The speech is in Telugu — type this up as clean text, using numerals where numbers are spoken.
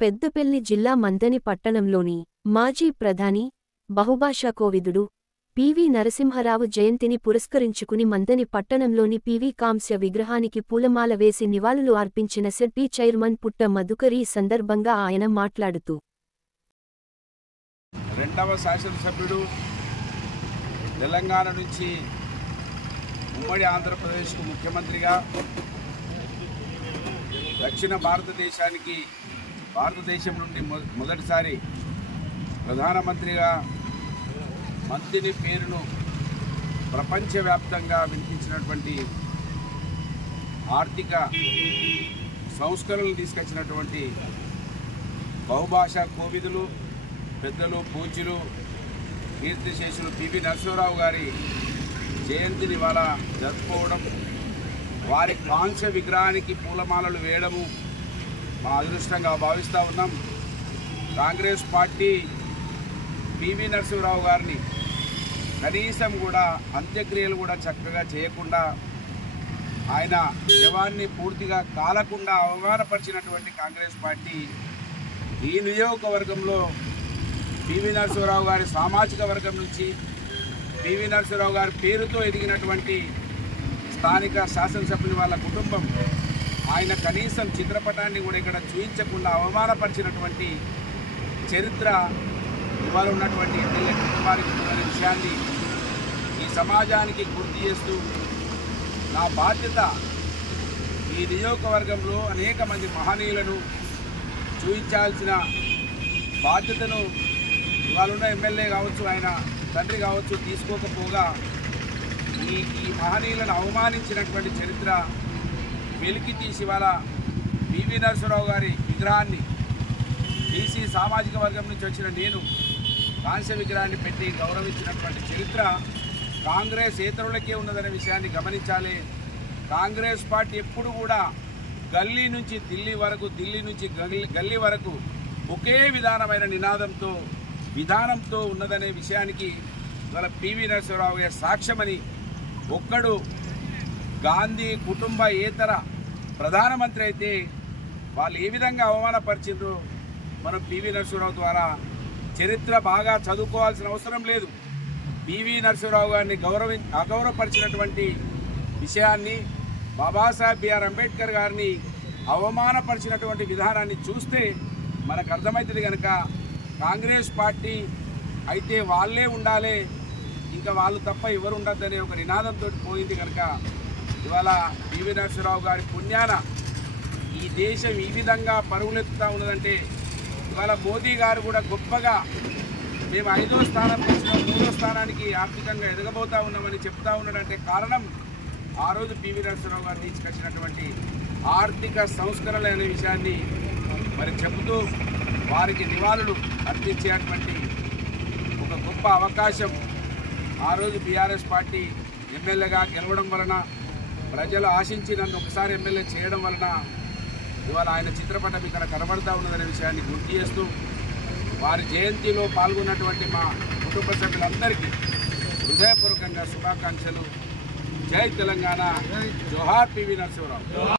పెద్దపల్లి జిల్లా మంథని పట్టణంలోని మాజీ ప్రధాని బహుభాషా కోవిదుడు పివి నరసింహరావు జయంతిని పురస్కరించుకుని మంథని పట్టణంలోని పివి కాంస్య విగ్రహానికి పూలమాల వేసి నివాళులు అర్పించిన సెడ్పీ చైర్మన్ పుట్ట మధుకర్. ఈ సందర్భంగా ఆయన మాట్లాడుతూ రెండవ శాసనసభ్యుడు తెలంగాణ నుంచి ఉమ్మడి ఆంధ్రప్రదేశ్కు ముఖ్యమంత్రిగా దక్షిణ భారతదేశం నుండి మొదటిసారి ప్రధానమంత్రిగా మంత్రిని పేరును ప్రపంచవ్యాప్తంగా వినిపించినటువంటి ఆర్థిక సంస్కరణలు తీసుకొచ్చినటువంటి బహుభాషా కోవిదులు పెద్దలు పూజ్యులు కీర్తిశేషులు పివి నరసింహరావు గారి జయంతిని ఇవాళ జరుపుకోవడం, వారి కాంస్య విగ్రహానికి పూలమాలలు వేయడము మా అదృష్టంగా భావిస్తూ ఉన్నాం. కాంగ్రెస్ పార్టీ పివి నరసింహరావు గారిని కనీసం కూడా అంత్యక్రియలు కూడా చక్కగా చేయకుండా, ఆయన శవాన్ని పూర్తిగా కాలకుండా అవమానపరిచినటువంటి కాంగ్రెస్ పార్టీ ఈ నియోజకవర్గంలో పివి నరసింహరావు గారి సామాజిక వర్గం నుంచి పివి నరసింహరావు గారి పేరుతో ఎదిగినటువంటి స్థానిక శాసనసభ్యులు వాళ్ళ కుటుంబం ఆయన కనీసం చిత్రపటాన్ని కూడా ఇక్కడ చూపించకుండా అవమానపరిచినటువంటి చరిత్ర ఇవాళ ఉన్నటువంటి ఎమ్మెల్యే కుటుంబానికి ఉన్న విషయాన్ని ఈ సమాజానికి గుర్తు చేస్తూ, నా బాధ్యత ఈ నియోజకవర్గంలో అనేక మంది మహనీయులను చూపించాల్సిన బాధ్యతను ఇవాళ ఉన్న ఎమ్మెల్యే కావచ్చు, ఆయన తండ్రి కావచ్చు తీసుకోకపోగా ఈ మహనీయులను అవమానించినటువంటి చరిత్ర వెలికి తీసి వాళ్ళ పివి నరసింహరావు గారి విగ్రహాన్ని బీసీ సామాజిక వర్గం నుంచి వచ్చిన నేను కాంస్య విగ్రహాన్ని పెట్టి గౌరవించినటువంటి చరిత్ర కాంగ్రెస్ ఏతరులకే ఉన్నదనే విషయాన్ని గమనించాలి. కాంగ్రెస్ పార్టీ ఎప్పుడు కూడా గల్లీ నుంచి ఢిల్లీ వరకు, ఢిల్లీ నుంచి గల్లీ వరకు ఒకే విధానమైన విధానంతో ఉన్నదనే విషయానికి ఇవాళ పివి నరసింహరావు గారి సాక్ష్యమని, ఒక్కడు గాంధీ కుటుంబేతర ప్రధానమంత్రి అయితే వాళ్ళు ఏ విధంగా అవమానపరిచిందో మనం పివి నరసింహరావు ద్వారా చరిత్ర బాగా చదువుకోవాల్సిన అవసరం లేదు. పివి నరసింహరావు గారిని అగౌరవపరిచినటువంటి విషయాన్ని, బాబాసాహెబ్ బిఆర్ అంబేద్కర్ గారిని అవమానపరిచినటువంటి విధానాన్ని చూస్తే మనకు అర్థమవుతుంది. కనుక కాంగ్రెస్ పార్టీ అయితే వాళ్ళే ఉండాలి, ఇంకా వాళ్ళు తప్ప ఎవరు ఉండద్దనే ఒక నినాదంతో పోయింది. కనుక ఇవాళ పివి నరసింహరావు గారి పుణ్యాన ఈ దేశం ఈ విధంగా పరుగులెత్తుతూ ఉన్నదంటే, ఇవాళ మోదీ గారు కూడా గొప్పగా మేము 5వ స్థానం నుంచి 3వ స్థానానికి ఆర్థికంగా ఎదగబోతూ ఉన్నామని చెప్తా ఉన్నాడంటే కారణం ఆ రోజు పివి నరసింహరావు గారు తీసుకొచ్చినటువంటి ఆర్థిక సంస్కరణలు అనే విషయాన్ని మరి చెబుతూ వారికి నివాళులు అర్పించేటువంటి ఒక గొప్ప అవకాశం ఆ రోజు బీఆర్ఎస్ పార్టీ ఎమ్మెల్యేగా గెలవడం వలన, ప్రజలు ఆశించి నన్ను ఒకసారి ఎమ్మెల్యే చేయడం వలన ఇవాళ ఆయన చిత్రపటం ఇక్కడ కనబడుతూ ఉన్నదనే విషయాన్ని గుర్తు చేస్తూ, వారి జయంతిలో పాల్గొన్నటువంటి మా కుటుంబ సభ్యులందరికీ హృదయపూర్వకంగా శుభాకాంక్షలు. జై తెలంగాణ, జోహార్ పివి నరసింహరావు.